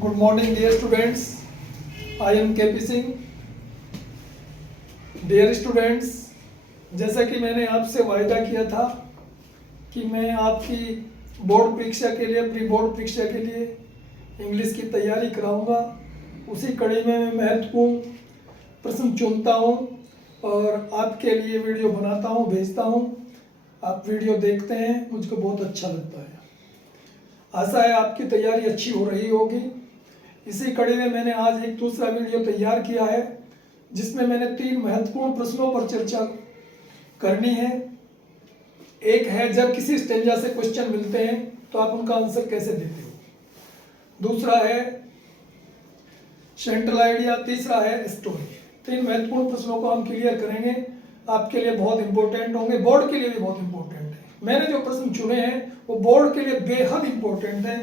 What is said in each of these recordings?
Good morning dear students, I am KP Singh. Dear students, जैसा कि मैंने आपसे वायदा किया था कि मैं आपकी बोर्ड परीक्षा के लिए, प्री बोर्ड परीक्षा के लिए इंग्लिश की तैयारी कराऊंगा। उसी कड़ी में मैं महत्वपूर्ण प्रश्न चुनता हूं और आपके लिए वीडियो बनाता हूं, भेजता हूं। आप वीडियो देखते हैं, मुझको बहुत अच्छा लगता है। आशा है आपकी तैयारी अच्छी हो रही होगी। इसी कड़ी में मैंने आज एक दूसरा वीडियो तैयार किया है जिसमें मैंने 3 महत्वपूर्ण प्रश्नों पर चर्चा करनी है। एक है, जब किसी स्टेंजा से क्वेश्चन मिलते हैं तो आप उनका आंसर कैसे देते हो। दूसरा है सेंट्रल आइडिया। तीसरा है स्टोरी। 3 महत्वपूर्ण प्रश्नों को हम क्लियर करेंगे। आपके लिए बहुत इंपॉर्टेंट होंगे, बोर्ड के लिए भी बहुत इंपॉर्टेंट है। मैंने जो प्रश्न चुने हैं वो बोर्ड के लिए बेहद इंपॉर्टेंट है।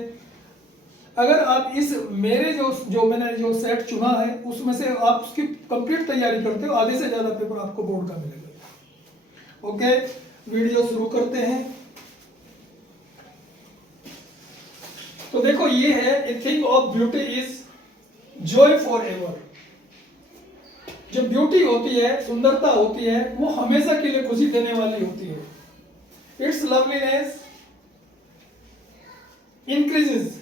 अगर आप इस मेरे जो मैंने जो सेट चुना है उसमें से आप उसकी कंप्लीट तैयारी करते हो, आधे से ज्यादा पेपर आपको बोर्ड का मिलेगा। ओके, वीडियो शुरू करते हैं। तो देखो, ये है, a thing of beauty is Joy for ever. जो ब्यूटी होती है, सुंदरता होती है, वो हमेशा के लिए खुशी देने वाली होती है। It's loveliness increases.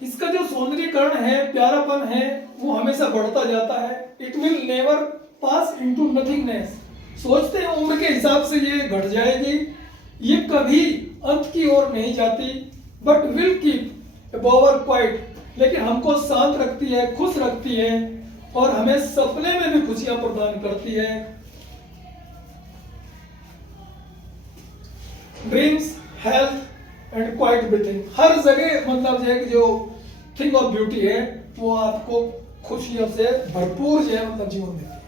इसका जो सौंदर्यीकरण है, प्यारापन है, वो हमेशा बढ़ता जाता है। It will never pass into nothingness. सोचते हैं उम्र के हिसाब से ये घट जाएगी, ये कभी अंत की ओर नहीं जाती। But will keep above quite, लेकिन हमको शांत रखती है, खुश रखती है और हमें सपने में भी खुशियां प्रदान करती है। Dreams, health and quiet breathing. हर जगह मतलब जो थिंग ऑफ ब्यूटी है वो आपको खुशियों से भरपूर जो है मतलब जीवन देती है।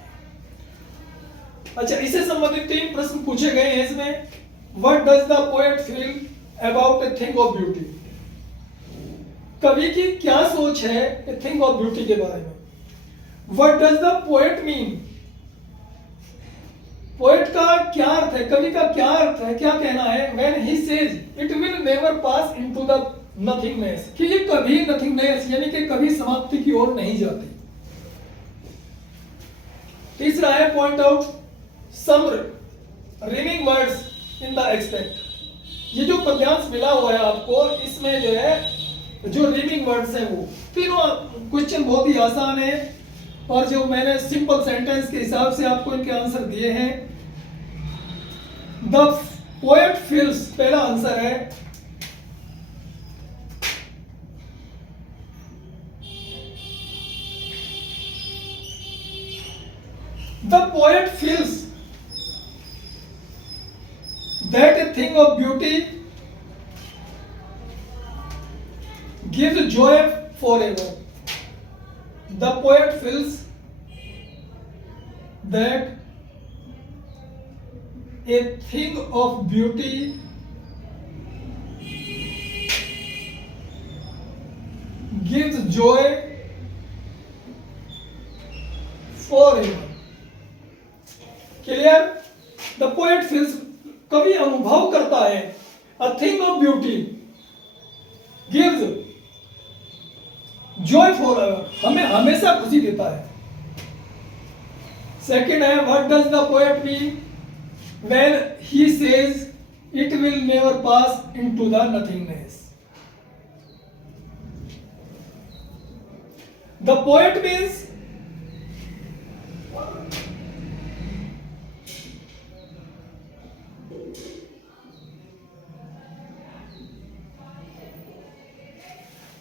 अच्छा, इससे संबंधित 3 प्रश्न पूछे गए हैं इसमें। What does the poet feel about a thing of beauty. कवि की क्या सोच है ए थिंग ऑफ ब्यूटी के बारे में। What does the poet mean. Poet का क्या अर्थ है, कवि का क्या अर्थ है, क्या कहना है। When he says it will never pass into the nothingness, कि ये कभी नथिंगनेस यानी कि कभी समाप्ति की ओर नहीं जाती। तीसरा है, point out some rhyming words in the extract. ये जो पद्यांश मिला हुआ है आपको, इसमें जो है जो रीमिंग वर्ड्स हैं वो तीनों क्वेश्चन बहुत ही आसान है और जो मैंने सिंपल सेंटेंस के हिसाब से आपको इनके आंसर दिए हैं। द पोएट फील्स, पहला आंसर है। The poet feels that a thing of beauty gives Joy for ever. The poet feels that a thing of beauty gives joy forever. Clear? The poet feels, कवि अनुभव करता है, a thing of beauty gives Joy for ever, हमें हमेशा खुशी देता है। Second है, what does the poet mean when he says it will never pass into the nothingness. The poet means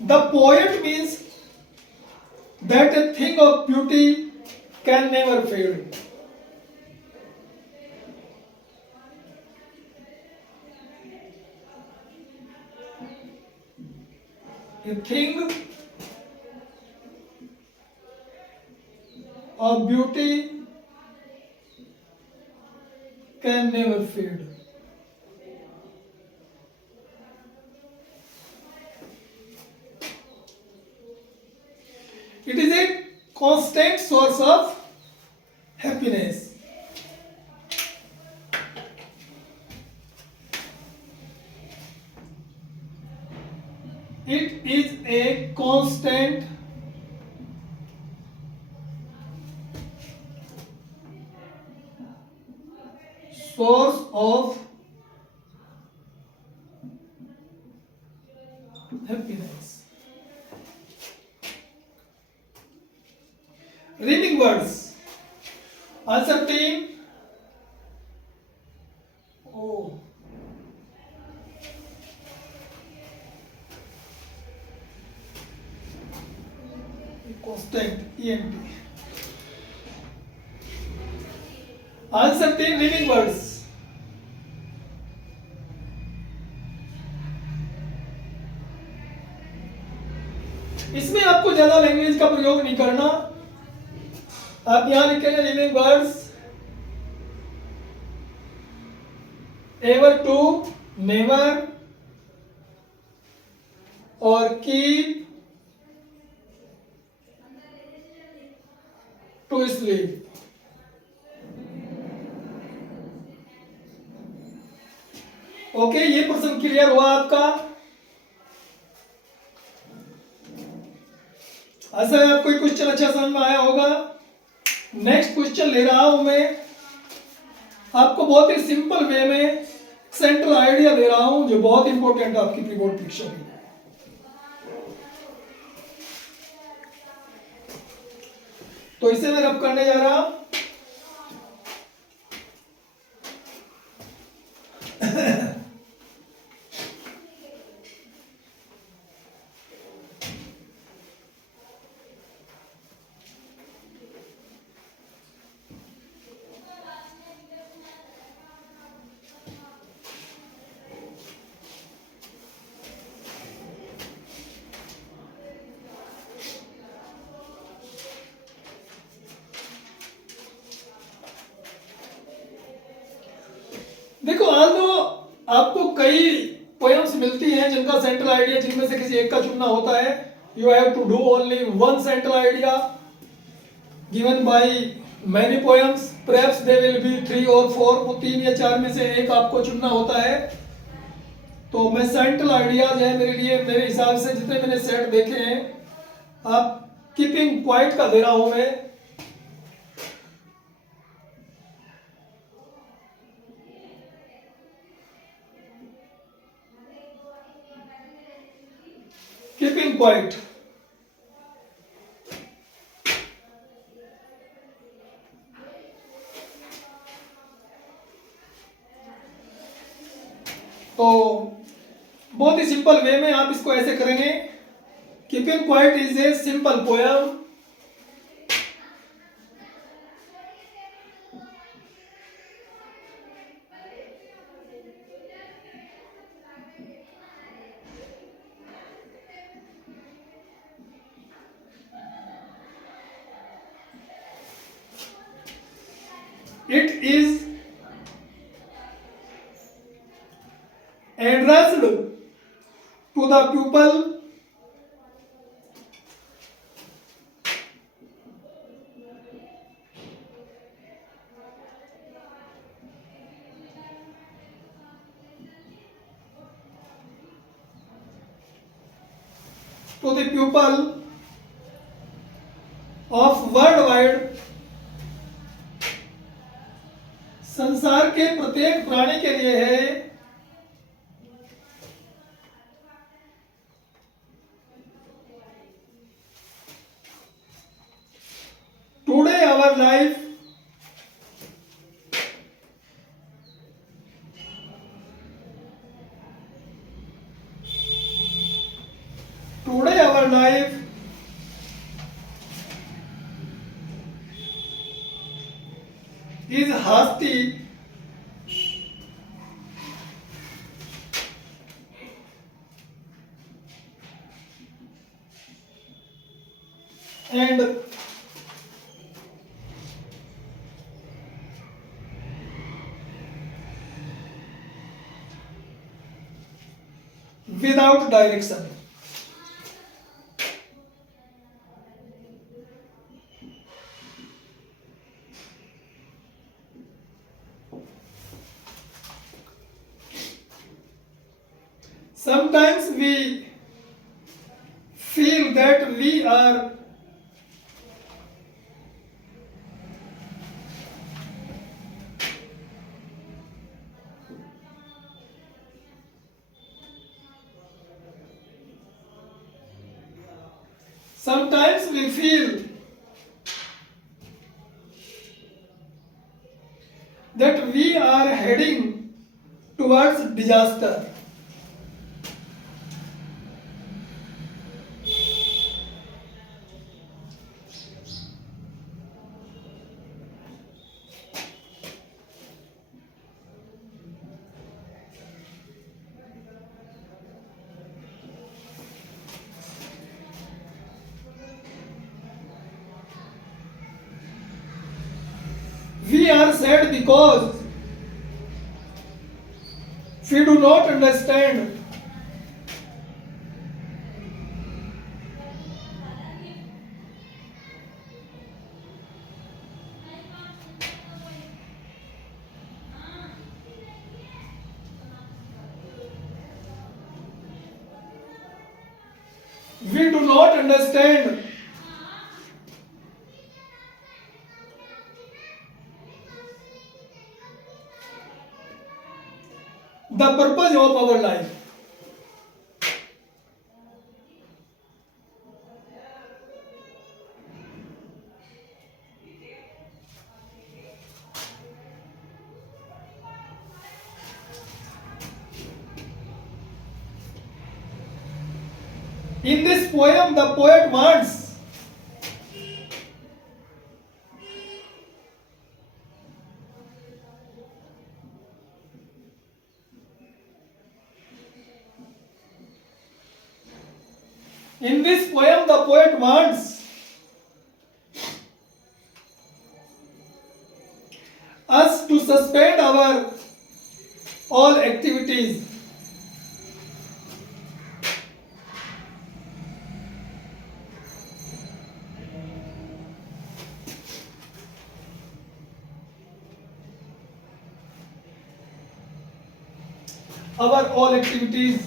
the poet means that a thing of beauty can never fade. A thing of beauty can never fade. It is a constant source of happiness. It is a constant source of happiness. Rhyming words. Uncertain. Oh. Constant. ENT. Uncertain rhyming words. इसमें आपको ज्यादा language का प्रयोग नहीं करना. आप यहां लिखेंगे remaining words ever to, never और कीप, टू स्लीप. ओके, ये प्रश्न क्लियर हुआ आपका. ऐसा है आपको क्वेश्चन अच्छा समझ में आया होगा. नेक्स्ट क्वेश्चन ले रहा हूं मैं आपको बहुत ही सिंपल वे में सेंट्रल आइडिया दे रहा हूं जो बहुत इंपॉर्टेंट है आपकी प्री बोर्ड परीक्षा के लिए. तो इसे मैं रब करने जा रहा हूं. देखो, आज तो आपको कई पोएम्स मिलती हैं जिनका सेंट्रल आइडिया जिनमें से किसी एक का चुनना होता है. You have to do only one central idea given by many poems. Perhaps they will be 3 और 4. वो 3 या 4 में से एक आपको चुनना होता है. तो मैं सेंट्रल आइडियाज है मेरे लिए, मेरे हिसाब से जितने मैंने सेट देखे हैं, आप कीपिंग क्वाइट का दे रहा हूं मैं. Keeping quiet. तो बहुत ही सिंपल वे में आप इसको ऐसे करेंगे. Keeping quiet is a simple poem. It is addressed to the pupil of worldwide. संसार के प्रत्येक प्राणी के लिए है. Today our life today our life is hasty and without direction. Sometimes we feel that we are sometimes we feel that we are heading towards disaster. We are sad because we do not understand we do not understand the purpose of our life. In this poem, the poet wants in this poem, the poet wants us to suspend our all activities our all activities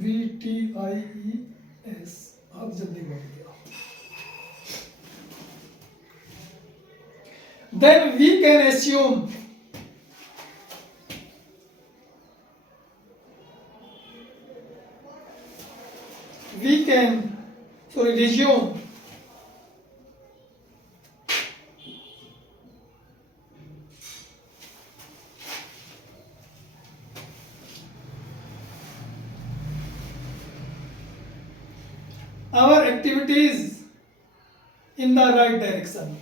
VTIES आप जल्दी बोल दिया then we can assume resume our activities in the right direction.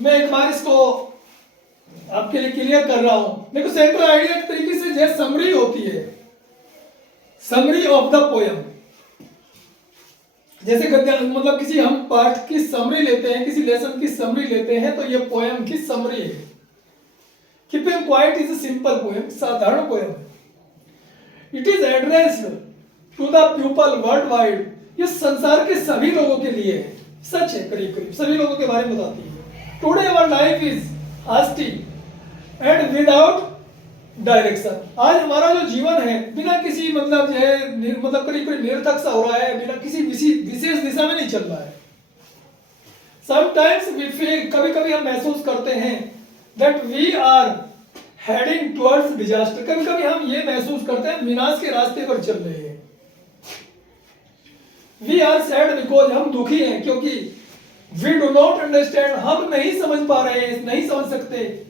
मैं एक बार इसको आपके लिए clear कर रहा हूं. देखो सेंट्रल आइडिया एक तरीके से जैसे समरी होती है, समरी ऑफ द पोयम. जैसे गद्य मतलब किसी हम पाठ की समरी लेते हैं, किसी लेसन की समरी लेते हैं, तो ये पोयम की समरी है. Keeping quiet is a simple poem, साधारण पोयम. It is addressed to the people world wide. ये संसार के सभी लोगों के लिए है. सच है, करीब करीब सभी लोगों के बारे में बताती है. Today our life is hasty and without direction. आज हमारा जो जीवन है बिना किसी मतलब जो है मतलब करीब करीब निरर्थक सा हो रहा है, बिना किसी विशेष दिशा में नहीं चल रहा है. समटाइम्स वी फील, कभी कभी हम महसूस करते हैं that we are heading towards disaster. कभी कभी हम ये महसूस करते हैं विनाश के रास्ते पर चल रहे हैं. वी आर सैड बिकॉज, हम दुखी हैं क्योंकि वी डू नॉट अंडरस्टैंड, हम नहीं समझ पा रहे हैं, नहीं समझ सकते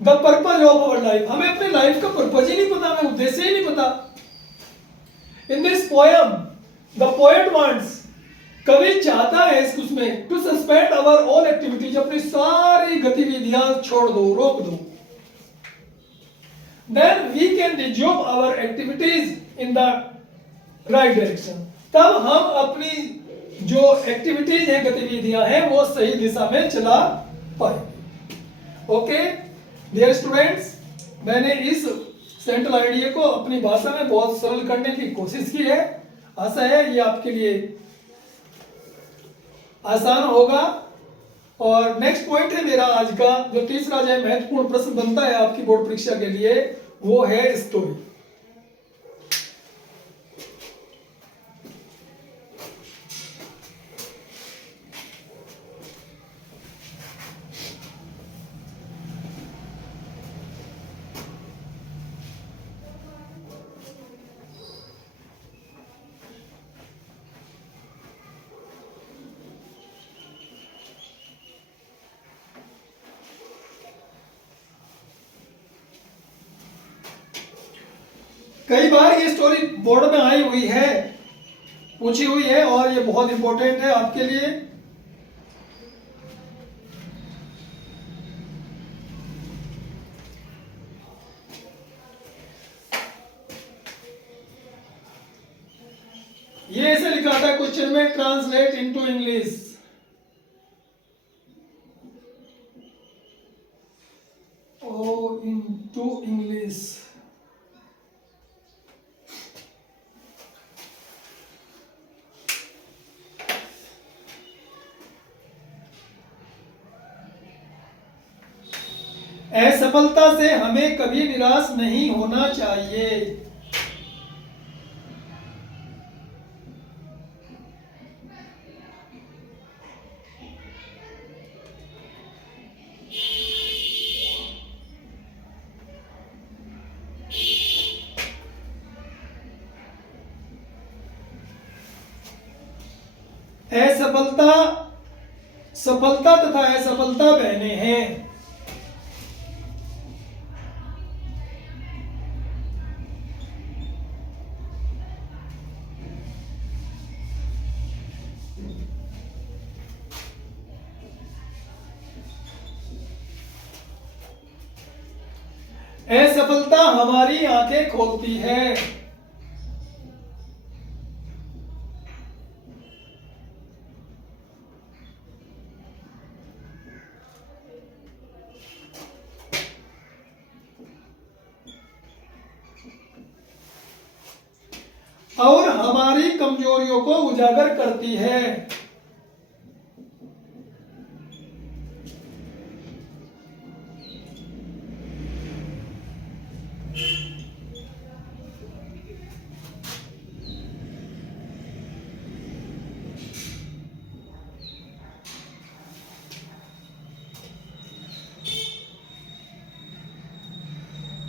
the purpose of our life. हमें अपने लाइफ का पर्पज ही नहीं पता, हमें उद्देश्य ही नहीं पता. In this poem the poet wants, कवि चाहता है उसमें to suspend our all activities, अपनी सारी गतिविधियां छोड़ दो, रोक दो. Then we can resume our activities in the right direction. तब हम अपनी जो एक्टिविटीज हैं, गतिविधियां हैं, वो सही दिशा में चला पाएंगे। ओके डियर स्टूडेंट्स, मैंने इस सेंट्रल आइडिया को अपनी भाषा में बहुत सरल करने की कोशिश की है। आशा है ये आपके लिए आसान होगा। और नेक्स्ट पॉइंट है मेरा आज का, जो तीसरा जो महत्वपूर्ण प्रश्न बनता है आपकी बोर्ड परीक्षा के लिए, वो है स्टोरी। कई बार ये स्टोरी बोर्ड में आई हुई है, पूछी हुई है, और ये बहुत इंपॉर्टेंट है आपके लिए। ये ऐसे लिखा था क्वेश्चन में, ट्रांसलेट इनटू इंग्लिश। ओ इनटू इंग्लिश। असफलता से हमें कभी निराश नहीं होना चाहिए। असफलता, सफलता तथा असफलता बहने हैं। असफलता हमारी आंखें खोलती है। और हमारी कमजोरियों को उजागर करती है।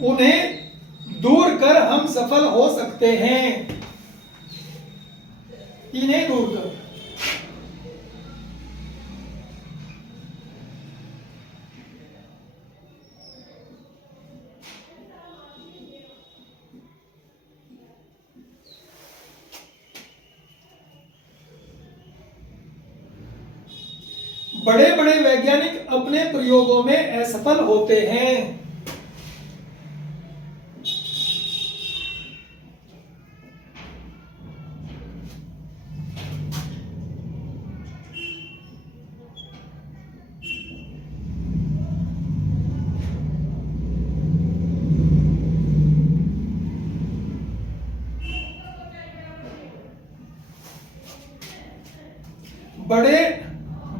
उन्हें दूर कर हम सफल हो सकते हैं। इन्हें दूर कर। बड़े बड़े वैज्ञानिक अपने प्रयोगों में असफल होते हैं। बड़े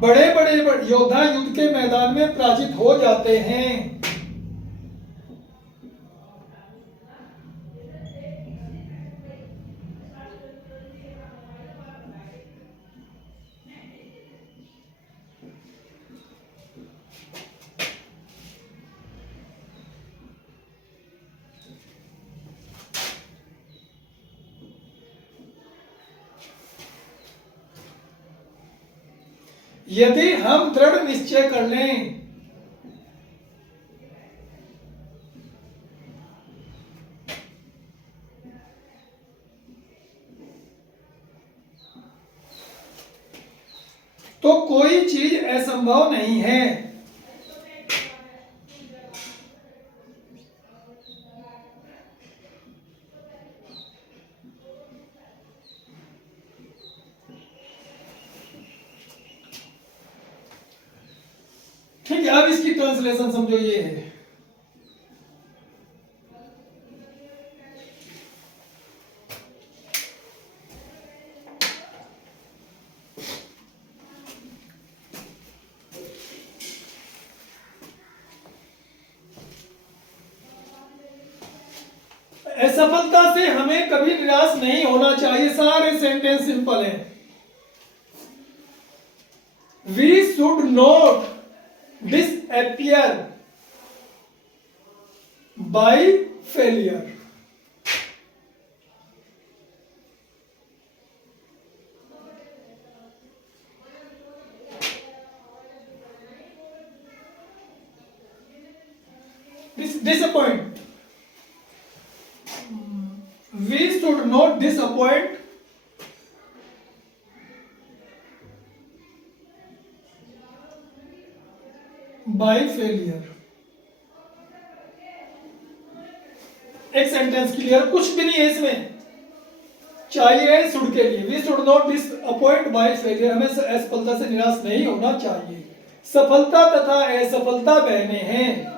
बड़े बड़े योद्धा युद्ध के मैदान में पराजित हो जाते हैं। यदि हम दृढ़ निश्चय कर लें, तो कोई चीज असंभव नहीं है। है। अब इसकी ट्रांसलेशन समझो, ये है असफलता से हमें कभी निराश नहीं होना चाहिए। सारे सेंटेंस सिंपल है। We should not disappear by failure. Disappoint. We should not disappoint by failure. एक सेंटेंस क्लियर, कुछ भी नहीं है इसमें, चाहिए शुड के लिए। We should not disappoint by failure, हमें असफलता से निराश नहीं होना चाहिए। सफलता तथा असफलता बहने हैं।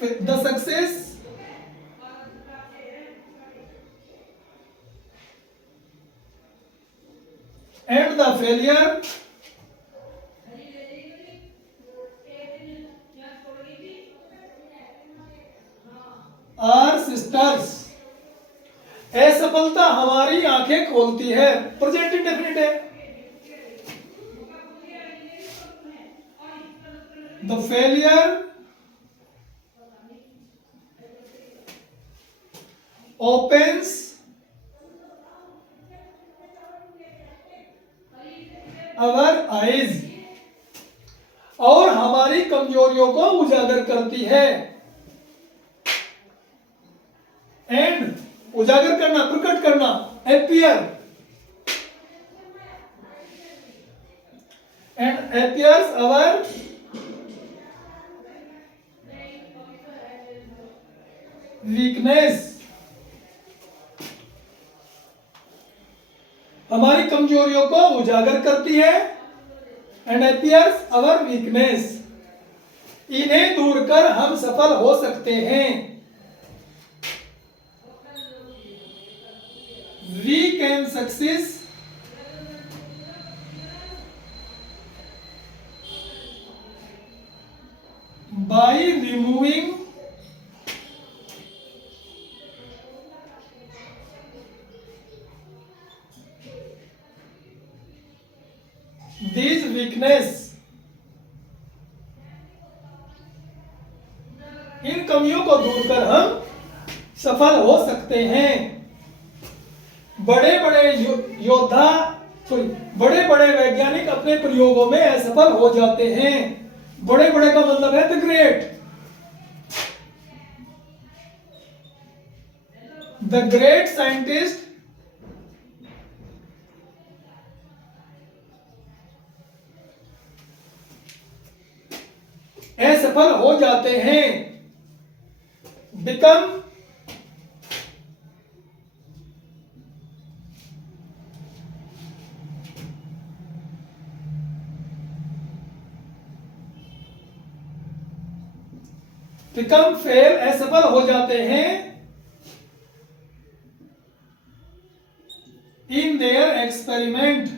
The success and the failure are sisters. असफलता हमारी आंखें खोलती है, प्रेजेंट इंडेफिनिट है। The failure opens our eyes, और हमारी कमजोरियों को उजागर करती है। एंड उजागर करना, प्रकट करना, appear, and appears our weakness, हमारी कमजोरियों को उजागर करती है। एंड appears our weakness, इन्हें दूर कर हम सफल हो सकते हैं। We can succeed by removing these weakness, इन कमियों को दूर कर हम सफल हो सकते हैं। बड़े बड़े योद्धा, बड़े बड़े वैज्ञानिक अपने प्रयोगों में असफल हो जाते हैं। बड़े बड़े का मतलब है the great. The great scientist असफल हो जाते हैं। बिकम फेल, असफल हो जाते हैं इन देयर एक्सपेरिमेंट,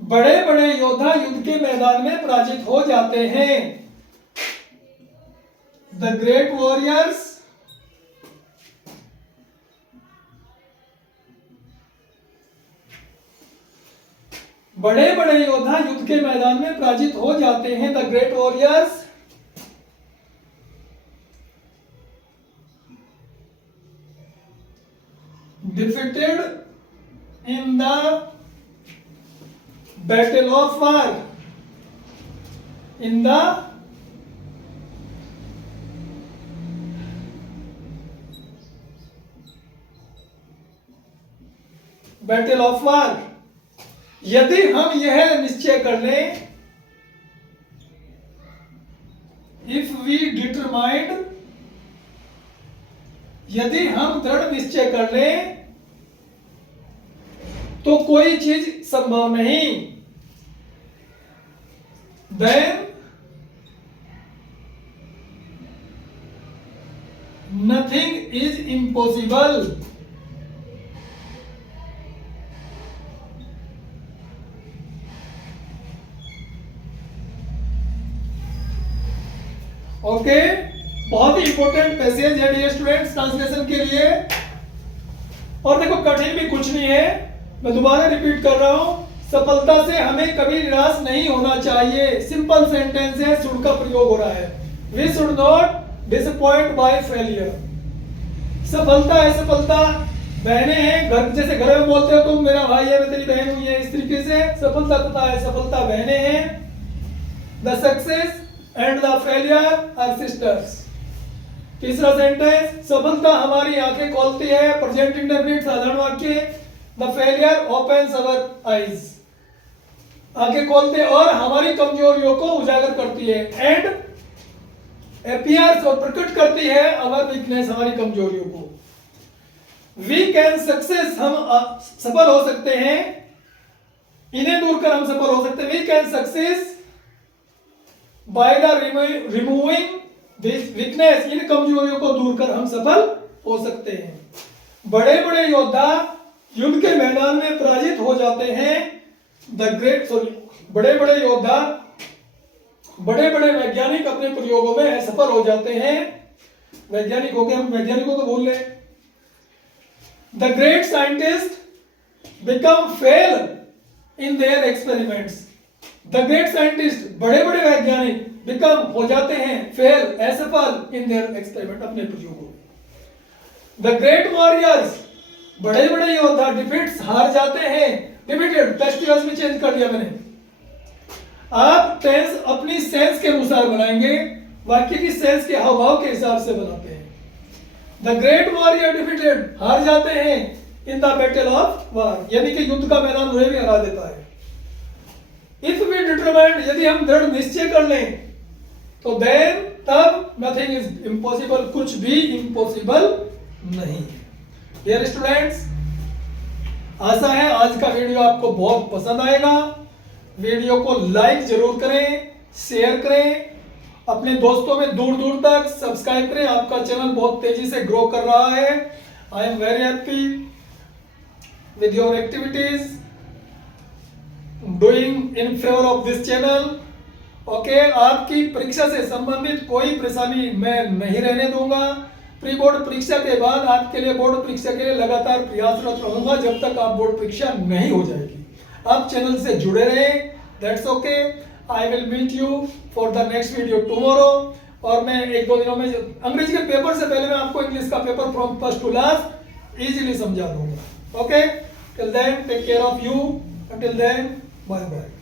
बड़े बड़े योद्धा युद्ध के मैदान में पराजित हो जाते हैं। द ग्रेट वॉरियर्स बड़े बड़े योद्धा युद्ध के मैदान में पराजित हो जाते हैं। The great warriors defeated in the battle of war, in the battle of war, यदि हम यह निश्चय कर लें, if we determined यदि हम दृढ़ निश्चय कर लें तो कोई चीज संभव नहीं, then nothing is impossible. Okay, बहुत ही इंपॉर्टेंट पैसेज है डियर स्टूडेंट्स ट्रांसलेशन के लिए। और देखो कठिन भी कुछ नहीं है, मैं दोबारा रिपीट कर रहा हूं, सफलता से हमें कभी निराश नहीं होना चाहिए। सिंपल सेंटेंस है, शुड का प्रयोग हो रहा है। We should not disappoint by failure. सफलता है, सफलता बहनें हैं, घर जैसे घर में बोलते हो तुम मेरा भाई है मैं तेरी बहन हूं, ये इस तरीके से सफलता पता है, सफलता बहनें हैं। The success and the failure are sisters. तीसरा सेंटेंस, सफलता हमारी आंखें खोलती है, प्रेजेंट इंडेफिनिट साधारण वाक्य। The failure opens our eyes, आंखें खोलते और हमारी कमजोरियों को उजागर करती है। एंड अपीयर्स और प्रकट करती है अवर वीकनेस, हमारी कमजोरियों को। वी कैन सक्सेस, हम सफल हो सकते हैं, इन्हें दूर कर हम सफल हो सकते हैं। We can success by the removing this weakness, इन कमजोरियों को दूर कर हम सफल हो सकते हैं। बड़े बड़े योद्धा युद्ध के मैदान में पराजित हो जाते हैं। बड़े बड़े योद्धा, बड़े बड़े वैज्ञानिक अपने प्रयोगों में सफल हो जाते हैं। वैज्ञानिक हो गए, हम वैज्ञानिकों को बोल रहे। The great scientist become fail in their experiments. The great scientist, बड़े बड़े वैज्ञानिक बिकम हो जाते हैं फेल, असफल इन देयर एक्सपेरिमेंट, अपने प्रयोगों में। द ग्रेट वॉरियर्स, बड़े बड़े योद्धा डिफीट्स, हार जाते हैं। डिफीटेड टेस्ट यूएस में चेंज कर दिया मैंने। आप टेंस अपनी सेंस के अनुसार बनाएंगे, वाक्य की सेंस के हाव भाव के हिसाब से बनाते हैं। द ग्रेट वॉरियर डिफीटेड, हार जाते हैं in the battle of war, यानी कि युद्ध का मैदान उन्हें भी हरा देता है। इफ वी डिटरमाइंड, यदि हम दृढ़ निश्चय कर लें तो देन तब नथिंग इज इम्पॉसिबल, कुछ भी इम्पॉसिबल नहीं। डियर स्टूडेंट्स, आशा है आज का वीडियो आपको बहुत पसंद आएगा। वीडियो को लाइक जरूर करें, शेयर करें, अपने दोस्तों में दूर दूर तक सब्सक्राइब करें। आपका चैनल बहुत तेजी से ग्रो कर रहा है। I am very happy with your activities doing in favour of this channel. Okay, आपकी परीक्षा से संबंधित कोई परेशानी मैं नहीं रहने दूंगा। प्री बोर्ड परीक्षा के बाद आपके लिए बोर्ड परीक्षा के लिए लगातार प्रयासरत रहूंगा जब तक आप बोर्ड परीक्षा नहीं हो जाएगी। आप चैनल से जुड़े रहें। That's okay, I will meet you for the next video tomorrow. और मैं एक दो दिनों में अंग्रेजी के पेपर से पहले मैं आपको इंग्लिश का paper from first to last easily समझा दूंगा। Okay, till then take care of you, until then bye bye।